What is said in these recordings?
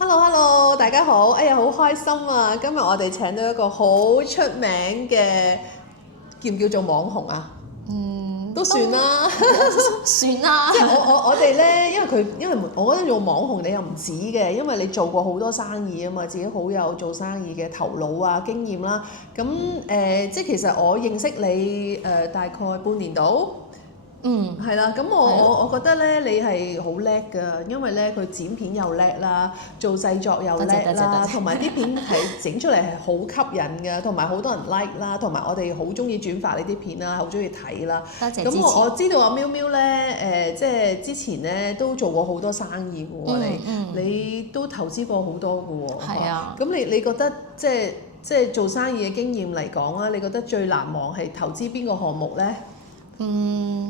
Hello，大家好！哎呀，好開心啊！今日我哋請到一個好出名嘅，叫唔叫做網紅啊？都算啦。算啦。即係我哋咧，因為我覺得做網紅你又唔止嘅，因為你做過好多生意啊嘛，自己好有做生意嘅頭腦啊經驗啦。咁即係其實我認識你大概半年度。係啦，咁我覺得咧，你係好叻㗎，因為咧佢剪片又叻啦，做製作又叻啦，同埋啲片係整出嚟係好吸引㗎，同埋好多人 like 啦，同埋我哋好中意轉發你啲片啦，好中意睇啦。多謝咁我知道阿喵喵咧，即係之前咧都做過好多生意㗎喎，你都投資過好多㗎喎。係啊。咁你覺得即係做生意嘅經驗嚟講啊，你覺得最難忘係投資邊個項目咧？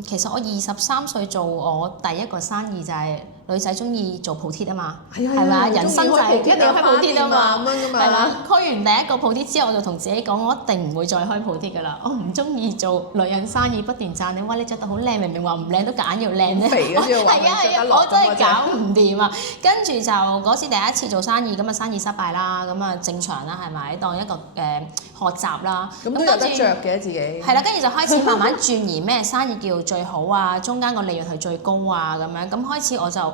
其實我23歲做我第一個生意就係女仔中意做鋪貼啊嘛，係咪啊？人生就係一定要開鋪貼啊嘛，係嘛？開完第一個鋪貼之後，我就同自己講，我一定唔會再開鋪貼㗎啦。我唔中意做女人生意，不斷讚你，哇！你着得好靚，明明話唔靚都夾硬要靚咧。肥嗰啲話我真係搞唔掂啊！跟住就嗰次第一次做生意，咁啊生意失敗啦，咁啊正常啦，係咪？當一個學習啦。咁都有得着嘅自己。係啦，跟住就開始慢慢鑽研咩生意叫最好啊，中間個利潤係最高啊咁樣。咁開始我就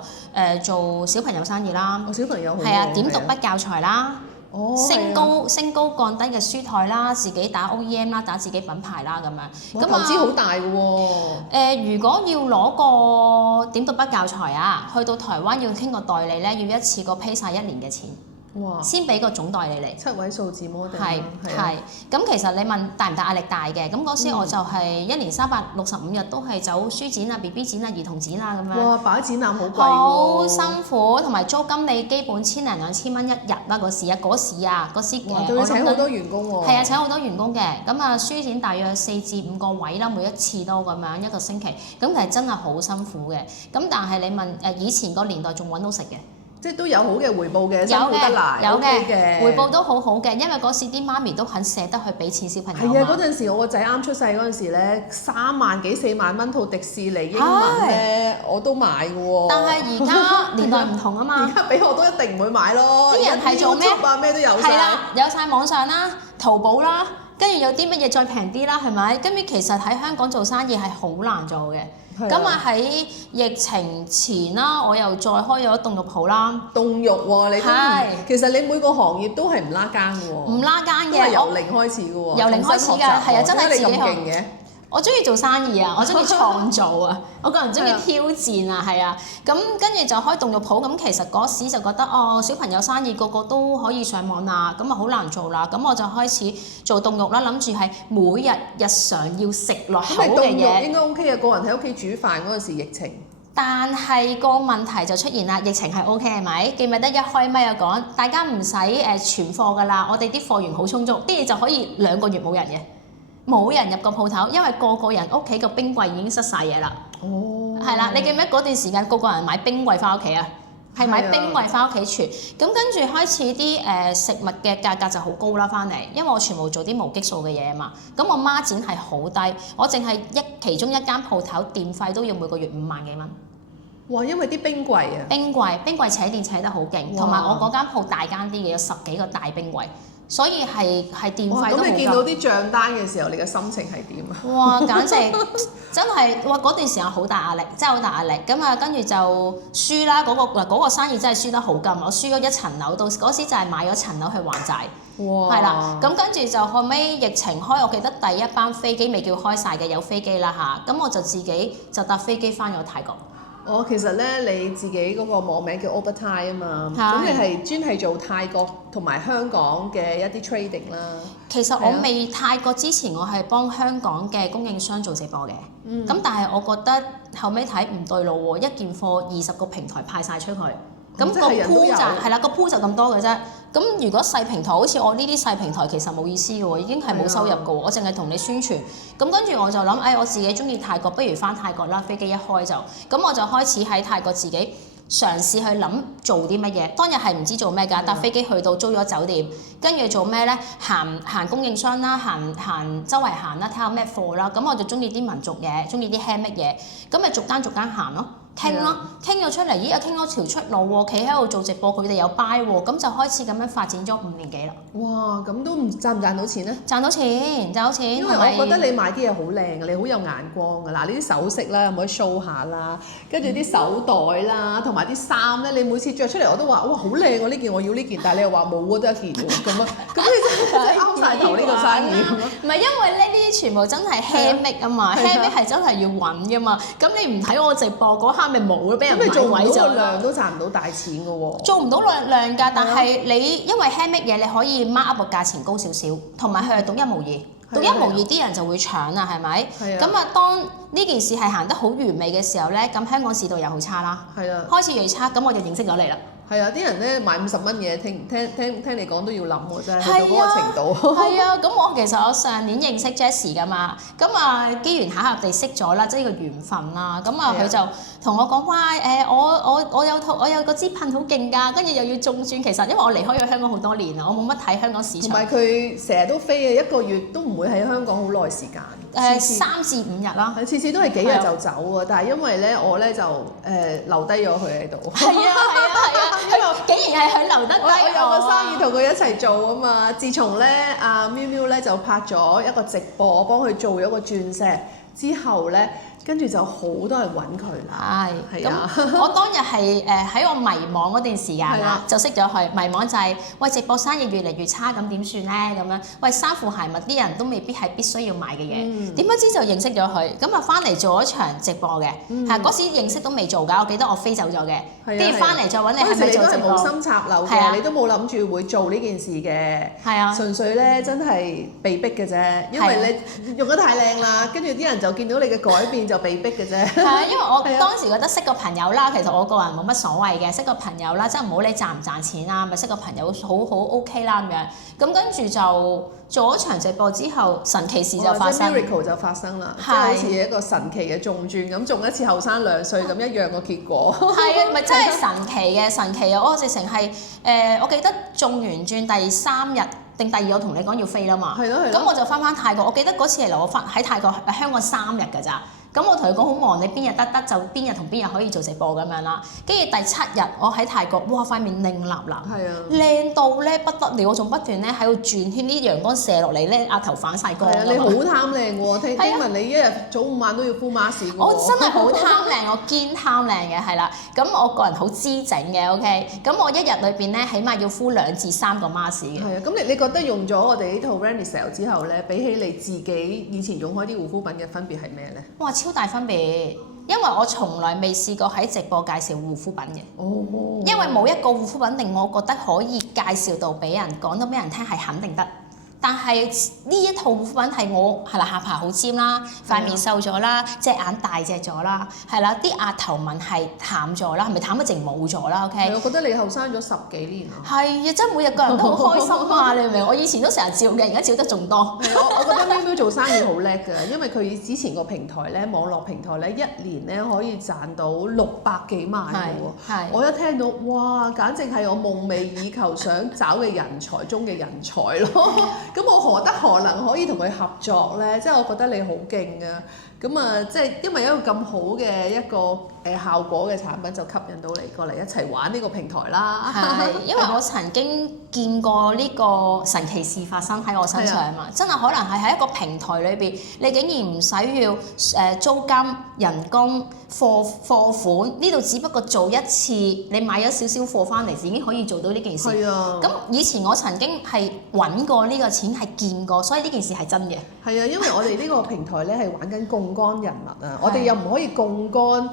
做小朋友生意啦。小朋友好。係啊，點讀筆教材啦。升高降低嘅書台啦，自己打 OEM 啦，打自己品牌啦咁樣。咁投資好大㗎喎。如果要攞個點讀筆教材啊，去到台灣要傾個代理咧，要一次過批晒1年嘅錢。哇！先俾個總代理嚟7位數字模定。係。咁其實你問大唔大壓力大嘅？咁嗰時我就係1年365日都係走書展啊、BB 展啊、兒童展啊咁樣。哇！擺展覽好貴喎。好辛苦，同埋租金你基本1000零2000蚊一日啦嗰時啊，嗰時仲要請好多員工喎。係啊，請好多員工嘅。咁啊，書展大約4至5個位啦，每一次都咁樣一個星期，咁係真係好辛苦嘅。咁但係你問以前個年代仲揾到食嘅。即係都有好嘅回報嘅，辛苦得嚟。有嘅，回報都好好嘅，因為嗰時啲媽咪都肯捨得去俾錢小朋友。係啊，嗰陣時我個仔啱出世嗰陣時咧，3萬幾4萬蚊套迪士尼英文咧，我都買嘅喎。但係而家年代唔同啊嘛。而家俾我都一定唔會買咯。啲人係做咩？咩都有曬。係啦，有晒網上啦，淘寶啦，跟住有啲乜嘢再平啲啦，係咪？跟住其實喺香港做生意係好難做嘅。咁啊喺疫情前啦，我又再開咗凍肉鋪啦。凍肉喎，你都其實你每個行業都係唔拉更嘅喎。唔拉更嘅，都係由零開始嘅喎。由零開始㗎，係啊，真係自己學。我中意做生意啊，我中意創造啊，我個人中意挑戰啊，係啊，咁跟住就開凍肉鋪，咁其實嗰時就覺得小朋友生意個個都可以上網啦，咁啊好難做啦，咁我就開始做凍肉啦，諗住係每日日常要食落口嘅嘢。應該 OK 嘅，個人喺屋企煮飯嗰陣時疫情。但係個問題就出現啦，疫情係 OK 係咪？記唔記得一開咪就講，大家唔使存貨㗎啦，我哋啲貨源好充足，啲嘢就可以2個月冇人嘅。冇人入個鋪頭，因為個個人屋企個冰櫃已經塞晒嘢啦。係啦，你記唔記得嗰段時間個個人買冰櫃翻屋企啊？係買冰櫃翻屋企存。咁跟住開始啲食物嘅價格就好高啦，翻嚟，因為我全部做啲無激素嘅嘢啊嘛。咁我孖展係好低，我淨係其中一間鋪頭電費都要每個月5萬幾蚊。哇！因為啲冰櫃啊。冰櫃扯電扯得好勁，同埋我嗰間鋪大間啲嘅，有10幾個大冰櫃。所以係電費都好夠。咁你見到啲賬單嘅時候，你嘅心情係點啊？哇！簡直真係哇！嗰段時間好大壓力，真係好大壓力。咁啊，跟住就輸啦。嗰個生意真係輸得好金，我輸咗1層樓。到嗰時就係買咗層樓去還債。哇！係啦，咁跟住就後尾疫情開，我記得第一班飛機未叫開晒嘅，有飛機啦嚇。咁我就自己就搭飛機翻咗泰國。其實咧你自己嗰個網名叫 Overtime 啊嘛，咁你係專係做泰國同埋香港嘅一啲 trading 啦。其實我未泰國之前，我係幫香港嘅供應商做直播嘅。咁但係我覺得後尾睇唔對路喎，一件貨20個平台派晒出去。咁個鋪就係啦，個鋪就咁多嘅啫。咁如果細平台好似我呢啲細平台，其實冇意思嘅喎，已經係冇收入嘅喎。我淨係同你宣傳。咁跟住我就諗，我自己中意泰國，不如翻泰國啦。飛機一開就，咁我就開始喺泰國自己嘗試去諗做啲乜嘢。當日係唔知做咩㗎，搭飛機去到租咗酒店，跟住做咩咧？行供應商啦，行周圍行啦，睇下咩貨啦。咁我就中意啲民族嘢，中意啲 handmade 嘢，咁咪逐間行咯。傾咯，傾咗出嚟，咦又傾咗條出路喎，企喺度做直播，佢哋有 buy 喎，咁就開始咁樣發展咗5年幾啦。哇！咁都賺唔賺到錢咧？賺到錢，賺到錢。因為我覺得你買啲嘢好靚嘅，你好有眼光㗎。嗱，呢啲首飾啦，可以 show 下啦，跟住啲手袋啦，同埋啲衫咧，你每次着出嚟我都話哇好靚喎呢件，我要呢件，但係你又話冇喎，得一件喎咁啊，咁你真係啱晒頭呢個生意。唔係因為咧呢啲全部真係 handmade 啊嘛，handmade 係真係要揾㗎嘛。咁你唔睇我直播嗰刻咪冇咯，俾人買做唔鬼咗。到個量都賺唔到大錢㗎喎。做唔到量㗎，但係你因為 handmade 嘢你可以 mark up 個價錢高少少，同埋佢係獨一無二，獨一無二啲人就會搶啦，係咪？咁啊，當呢件事係行得好完美嘅時候咧，咁香港市道又好差啦。係啊。開始越差，咁我就認識咗你啦。係啊，啲人咧買50蚊嘢，聽你講都要諗喎，真係去到嗰個程度。係啊，咁我其實我上年認識 Jessie 噶嘛，咁啊機緣巧合地識咗啦，即係呢個緣分啦。咁啊佢就同我講話我有個支噴好勁㗎，跟住又要中轉。其實因為我離開咗香港好多年啦，我冇乜睇香港市場。同埋佢成日都飛嘅，一個月都唔會喺香港好耐時間。3至5日啦。次次都係幾日就走喎，但係因為咧我咧就留低咗佢喺度。係啊，佢竟然係佢留得低我有個生意同佢一齊做啊嘛。自從咧阿喵喵咧就拍咗一個直播，我幫佢做咗個鑽石之後咧。跟住就好多人揾佢啦。係啊。咁我當日係喺我迷茫嗰段時間啦，就識咗佢。迷茫就係喂直播生意越嚟越差，咁點算咧？咁樣喂衫褲鞋襪啲人都未必係必須要買嘅嘢。點不知就認識咗佢，咁啊翻嚟做咗場直播嘅。係嗰時認識都未做㗎，我記得我飛走咗嘅。跟住翻嚟再揾你係咪做直播？嗰時你都係無心插柳嘅，你都冇諗住會做呢件事嘅。係啊。純粹咧真係被逼嘅啫，因為你用得太靚啦，跟住啲人就見到你嘅改變就被逼嘅啫。係啊，因為我當時覺得識個朋友啦，其實我個人冇乜所謂嘅，識個朋友啦，即係唔好理賺唔賺錢啦，咪識個朋友好 OK 啦咁樣。咁跟住就做咗場直播之後，神奇事就發生。miracle 就發生啦，即係好似一個神奇嘅中轉咁，中一次後生2歲咁一樣個結果。係啊，咪真係神奇嘅，神奇啊！我直情係我記得中完轉第3日定第2日，我同你講要飛啦嘛。係咯。咁我就翻泰國，我記得嗰次係留我喺泰國香港3日㗎咋。咁我同佢講好忙，你邊日得就邊日同邊日可以做直播咁樣啦。跟住第7日我喺泰國，哇塊面靚立立，靚到咧不得了，我仲不斷咧喺度轉圈，啲陽光射落嚟咧，額頭反晒光。你好貪靚喎，聽聞你一日早午晚都要敷 mask 喎。我真係好貪靚，我堅貪靚嘅係啦。咁我個人好姿整嘅 OK。咁我一日裏邊咧，起碼要敷2至3個 mask 嘅。係啊，咁你覺得用咗我哋呢套 Renicel 之後咧，比起你自己以前用開啲護膚品嘅分別係咩咧？哇！超大分別，因為我從來未試過喺直播介紹護膚品嘅。哦。因為冇一個護膚品令我覺得可以介紹到俾人講到俾人聽係肯定得。但係呢一套護膚品係我係啦，下巴好尖啦，塊面瘦咗啦，隻眼大隻咗啦，係啦，啲額頭紋係淡咗啦，係咪淡得淨冇咗啦 ？OK。我覺得你後生咗10幾年啊。係啊，真係每日個人都好開心啊！你明唔明？我以前都成日照嘅，而家照得仲多。我覺得喵喵做生意好叻㗎，因為佢之前個平台咧，網絡平台咧，一年咧可以賺到600幾萬㗎喎。我一聽到哇，簡直係我夢寐以求想找嘅人才中嘅人才咯。咁我何能可以同佢合作咧？即係我覺得你好勁啊！咁啊，即係因為一個咁好嘅一個效果嘅產品，就吸引到你過嚟一齊玩呢個平台啦。係，因為我曾經見過呢個神奇事發生喺我身上啊嘛，真係可能係喺一個平台裏邊，你竟然唔使要租金、人工、貨款，呢度只不過做一次，你買咗少少貨翻嚟，已經可以做到呢件事。係啊。咁以前我曾經係揾過呢個錢，係見過，所以呢件事係真嘅。係啊，因為我哋呢個平台咧係玩緊槓桿人物啊，我哋又唔可以槓桿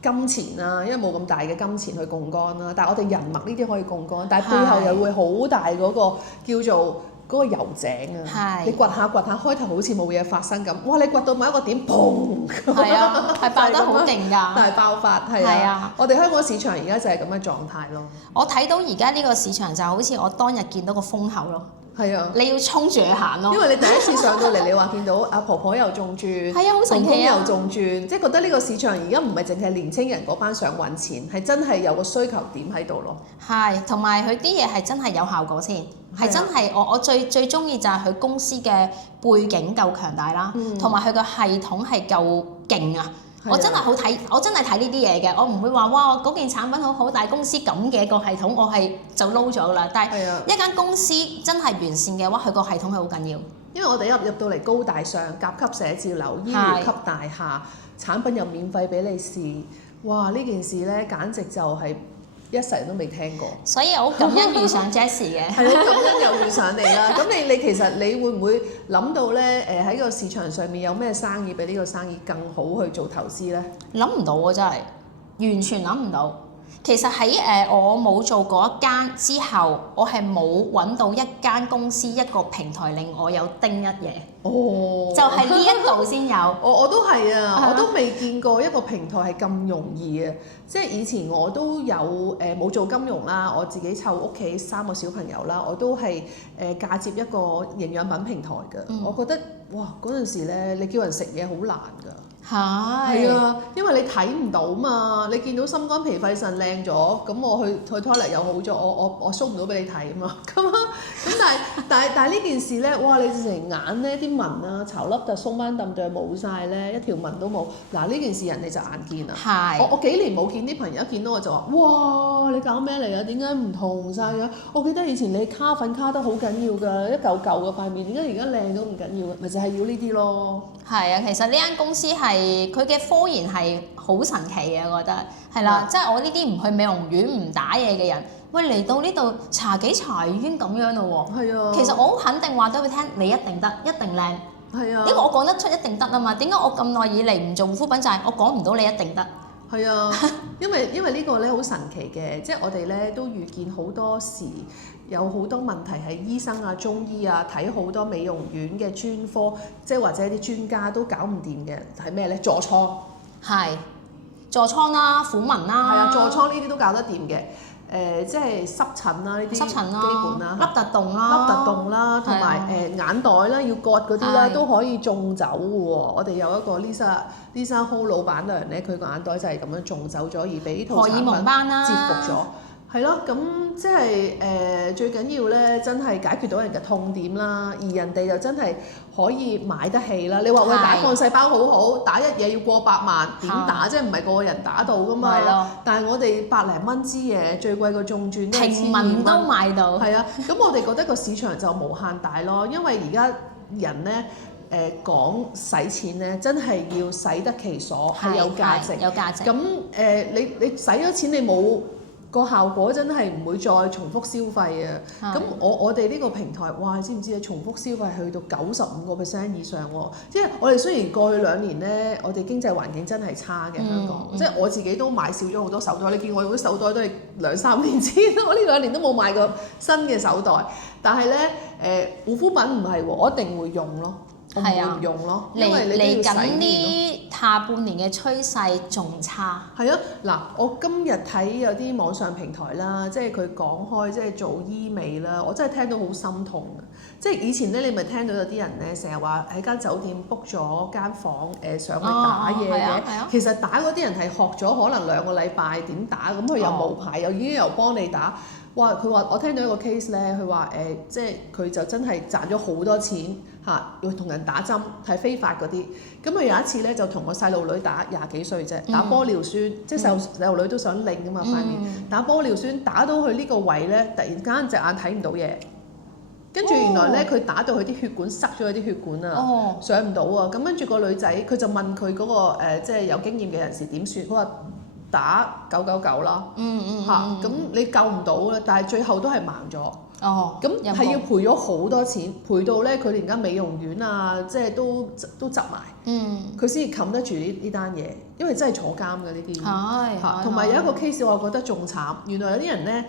金錢啊，因為冇咁大嘅金錢去槓桿啦。但係我哋人脈呢啲可以槓桿，但係背後又會好大嗰個叫做嗰個油井啊。你掘下，開頭好似冇嘢發生咁，哇！你掘到某一個點，砰！係啊，係爆得好勁㗎，大爆發係啊。我哋香港市場而家就係咁嘅狀態咯。我睇到而家呢個市場就好似我當日見到個風口咯。係啊，你要衝住去行咯。因為你第一次上到嚟，你話見到阿婆婆又中轉，係啊，好神奇啊，又中轉，即係覺得呢個市場而家唔係淨係年青人嗰班想揾錢，係真係有個需求點喺度咯。係，同埋佢啲嘢係真係有效果先，係真係我最中意就係佢公司嘅背景夠強大啦，同埋佢個系統係夠勁啊。我真係睇呢啲嘢嘅，我唔會話哇嗰件產品好好，但係公司咁嘅個系統我係就撈咗啦。但係一間公司真係完善嘅話，佢個系統係好緊要。因為我哋入到嚟高大上甲級寫字樓、醫療級大廈，產品又免費俾你試，哇！呢件事咧簡直就係一世人都未聽過。所以我好感恩遇上 Jessie 嘅。係好感恩又遇上你啦。咁你其實你會唔會諗到咧？喺個市場上面有咩生意比呢個生意更好去做投資咧？諗唔到啊！真係完全諗唔到。其實喺我冇做過一間之後，我係冇揾到一間公司一個平台令我有叮一嘢。哦，就係呢一度先有。我都係啊，我都未見過一個平台係咁容易啊！即係以前我都有冇做金融啦，我自己湊屋企3個小朋友啦，我都係嫁接一個營養品平台㗎。我覺得哇，嗰陣時咧，你叫人食嘢好難㗎。係啊，因為你睇唔到嘛，你見到心肝脾肺腎靚咗，咁我去 toilet 又好咗，我 show 唔到俾你睇啊嘛，咁但係呢件事咧，哇！你成眼咧啲紋啊、巢粒就鬆斑揼就冇晒咧，一條紋都冇。嗱呢件事人哋就眼見啦。係。我幾年冇見啲朋友，一見到我就話：哇！你搞咩嚟啊？點解唔同晒嘅？我記得以前你卡粉卡得好緊要㗎，一嚿嚿嘅塊面，點解而家靚都唔緊要嘅？咪就係要呢啲咯。係啊，其實呢間公司係佢嘅科研係好神奇嘅，我覺得係啦。即係我呢啲唔去美容院唔打嘢嘅人，喂嚟到呢度搽幾搽已經咁樣咯喎。係啊。其實我好肯定話俾佢聽，你一定得，一定靚。係啊。因為我講得出一定得啊嘛。點解我咁耐以嚟唔做護膚品就係我講唔到你一定得。係啊，因為呢個咧好神奇嘅，即係我哋咧都遇見好多時有好多問題係醫生啊、中醫啊睇好多美容院嘅專科，即係或者啲專家都搞唔掂嘅，係咩咧？痤瘡係痤瘡啦、虎紋啦，係啊，痤瘡呢啲都搞得掂嘅。即係濕疹啦，呢啲基本啦，凹凸洞啦，凹凸洞啦，同埋眼袋啦，要割嗰啲咧都可以種走嘅喎。我哋有一個 Lisa Ho 老闆娘咧，佢個眼袋就係咁樣種走咗，而俾呢套產品折服咗。係咯，咁即係最緊要咧，真係解決到人嘅痛點啦，而人哋就真係可以買得起啦。你話喂打幹細胞好好，打一嘢要過百萬，點打啫？唔係個個人打到噶嘛。係咯。但係我哋百零蚊支嘢，最貴個中轉都係1200蚊都買到。係啊，咁我哋覺得個市場就無限大咯，因為而家人咧講使錢咧，真係要使得其所，係有價值。有價值。咁你使咗錢你冇個效果真係唔會再重複消費啊！咁我哋呢個平台，哇！你知唔知啊？重複消費去到95%以上喎！即係我哋雖然過去2年咧，我哋經濟環境真係差嘅香港，即係我自己都買少咗好多手袋。你見我用啲手袋都係2-3年前，我呢2年都冇買過新嘅手袋。但係咧護膚品唔係喎，我一定會用咯。我唔會唔用咯，因為你都要洗面咯。嚟緊呢下半年嘅趨勢仲差。係啊，嗱，我今日睇有啲網上平台啦，即係佢講開即係做醫美啦，我真係聽到好心痛啊！即係以前咧，你咪聽到有啲人咧成日話喺間酒店 book 咗間房上去打嘢嘅，其實打嗰啲人係學咗可能2個禮拜點打，咁佢又冇牌，又已經又幫你打。哇！佢話我聽到一個 case 咧，佢話即係佢就真係賺咗好多錢嚇，要同人打針係非法嗰啲。咁佢有一次咧就同個細路女打20幾歲啫，打玻尿酸，即係細路女都想擰㗎嘛塊面，打玻尿酸打到佢呢個位咧，突然間隻眼睇唔到嘢，跟住原來咧佢打到佢啲血管塞咗佢啲血管啊，上唔到啊。咁跟住個女仔佢就問佢嗰個即係有經驗嘅人士點算，佢話打999啦，咁你救唔到啦，但係最後都係盲咗。咁係要賠咗好多錢，賠到咧佢連間美容院啊，即係都執埋，佢先至冚得住呢單嘢，因為真係坐監嘅呢啲。同埋有一個 case 我覺得仲慘，原來有啲人咧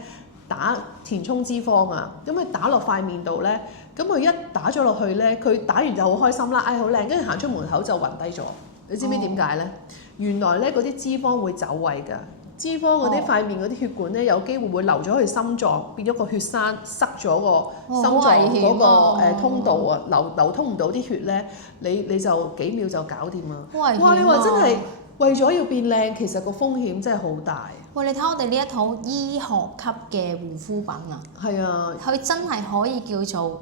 打填充脂肪啊，咁佢打落塊面度咧，咁佢一打咗落去咧，佢打完就好開心啦，好靚，跟住行出門口就暈低咗。你知唔知點解咧？原來咧嗰啲脂肪會走位㗎，脂肪嗰啲塊面嗰啲血管咧有機會會流咗去心臟，變咗個血栓，塞咗個心臟嗰個通道啊，流通唔到啲血咧，你就幾秒就搞掂啊！哇！你話真係為咗要變靚，其實個風險真係好大。喂，你睇我哋呢一套醫學級嘅護膚品啊，係啊，佢真係可以叫做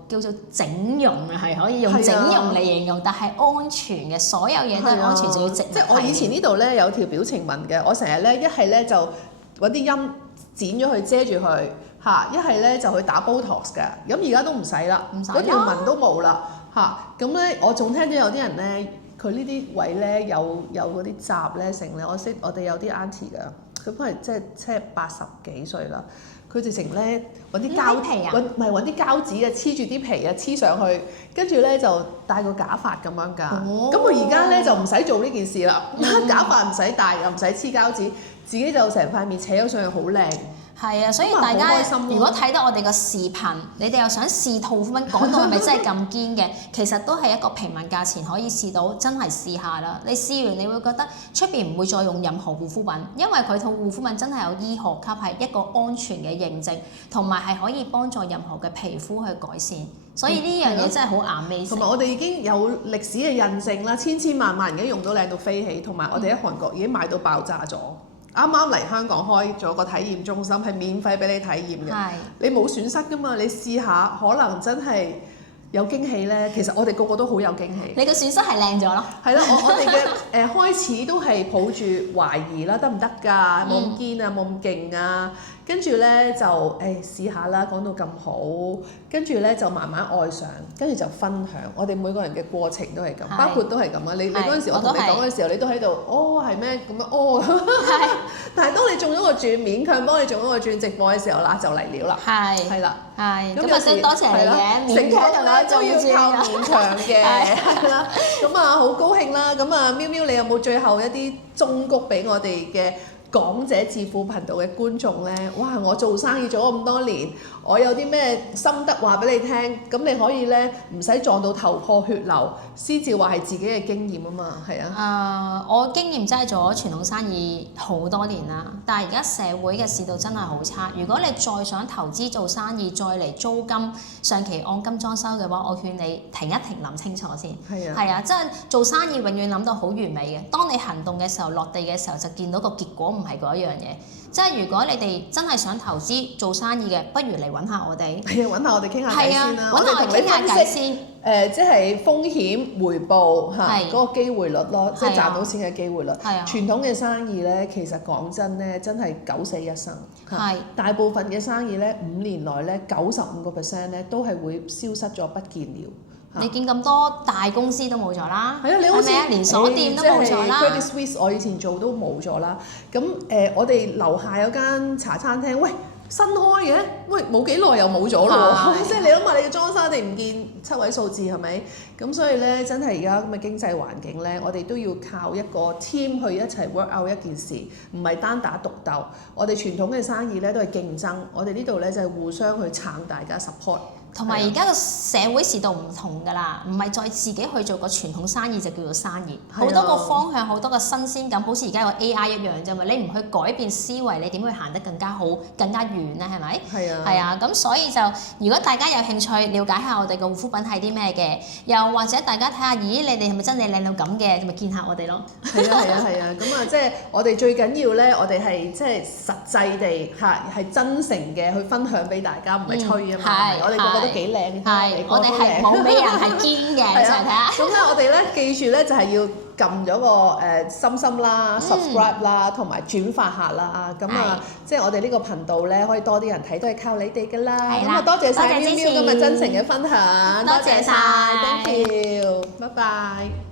整容啊，係可以用整容嚟形容，但係安全嘅，所有嘢都係安全，仲要植物。即係我以前呢度咧有條表情紋嘅，我成日咧一係咧就揾啲陰剪咗佢遮住佢嚇，一係咧就去打 Botox 嘅，咁而家都唔使啦，嗰條紋都冇啦嚇。咁咧我仲聽到有啲人咧，佢呢啲位咧有嗰啲雜咧成咧，我哋有啲 auntie 㗎。佢都係即係80幾歲啦，佢直情咧揾啲膠皮啊，揾啲膠紙啊，黐住啲皮啊，黐上去，跟住咧就戴個假髮咁樣㗎。咁佢而家咧就唔使做呢件事啦，假髮唔使戴，又唔使黐膠紙，自己就成塊面扯咗上去好靚。係啊，所以大家如果睇到我哋個視頻，你哋又想試套護膚品，講到係咪真係咁堅嘅？其實都係一個平民價錢可以試到，真係試下啦。你試完你會覺得出邊唔會再用任何護膚品，因為佢套護膚品真係有醫學級，係一個安全嘅認證，同埋係可以幫助任何嘅皮膚去改善。所以呢樣嘢真係好 amazing。同埋我哋已經有歷史嘅印證啦，千萬人已經用到靚到飛起，同埋我哋喺韓國已經賣到爆炸咗。啱啱嚟香港開咗個體驗中心，係免費俾你體驗嘅，你冇損失噶嘛？你試下，可能真係有驚喜咧。其實我哋個個都好有驚喜。你個損失係靚咗咯。係啦，我哋嘅開始都係抱住懷疑啦，得唔得㗎？冇咁堅啊，冇咁勁啊。跟住咧就試下啦，講到咁好，跟住咧就慢慢愛上，跟住就分享。我哋每個人嘅過程都係咁，包括都係咁啊！你嗰陣時我同你講嘅時候，你都喺度係咩咁樣係。但係當你中咗個轉勉強幫你中咗個轉直播嘅時候啦，就嚟了啦。係啦。係。咁有時多謝你嘅勉強同我都要靠勉強嘅，係啦。咁啊好高興啦！咁啊喵喵，你有冇最後一啲忠告俾我哋嘅港姐致富頻道嘅觀眾咧？哇！我做生意做咗咁多年，我有啲咩心得話俾你聽，咁你可以咧唔使撞到頭破血流，先至話係自己嘅經驗啊嘛，係啊。我經驗真係做咗傳統生意好多年啦，但係而家社會嘅市道真係好差。如果你再想投資做生意，再嚟租金上期按金裝修嘅話，我勸你停一停，諗清楚先。係啊，即係做生意永遠諗到好完美嘅，當你行動嘅時候，落地嘅時候就見到個結果唔係嗰一樣嘢。即係如果你哋真係想投資做生意嘅，不如嚟揾下我哋。係啊，揾下我哋傾下偈先啦。揾下我哋傾下偈先。即係風險回報嚇嗰個機會率咯，即係賺到錢嘅機會率。傳統嘅生意咧，其實講真咧，真係九死一生。大部分嘅生意咧，5年內咧95%咧都係會消失咗不見了。你見咁多大公司都冇咗啦，係啊，你好似連鎖店都冇咗啦。Credit Suisse 我以前做都冇咗啦。咁我哋樓下有間茶餐廳，喂新開嘅，喂冇幾耐又冇咗咯喎。即係你諗下，你嘅裝修你唔見7位數字係咪？咁所以咧，真係而家咁嘅經濟環境咧，我哋都要靠一個 team 去一齊 work out 一件事，唔係單打獨鬥。我哋傳統嘅生意咧都係競爭，我哋呢度咧就係互相去撐大家 support。同埋而家個社會市道唔同㗎啦，唔係再自己去做個傳統生意就叫做生意，好多個方向，好多個新鮮感，好似而家個 AI 一樣啫嘛。你唔去改變思維，你點會行得更加好、更加遠咧？係咪？係啊，咁所以就如果大家有興趣了解下我哋個護膚品係啲咩嘅，又或者大家睇下，咦，你哋係咪真係靚到咁嘅，咪見下我哋咯。係啊，咁啊，即係我哋最緊要咧，我哋係即係實際地係真誠嘅去分享俾大家，唔係吹啊嘛。我哋個個都幾靚，我哋係冇俾人係堅嘅，一齊睇下。咁咧，我哋咧記住咧，就係要撳咗個心心啦、subscribe 啦，同埋轉發下啦。咁啊，即係我哋呢個頻道咧，可以多啲人睇，都係靠你哋㗎啦。咁啊，多謝晒喵喵今日真誠嘅分享，多謝晒 ，thank you，拜拜。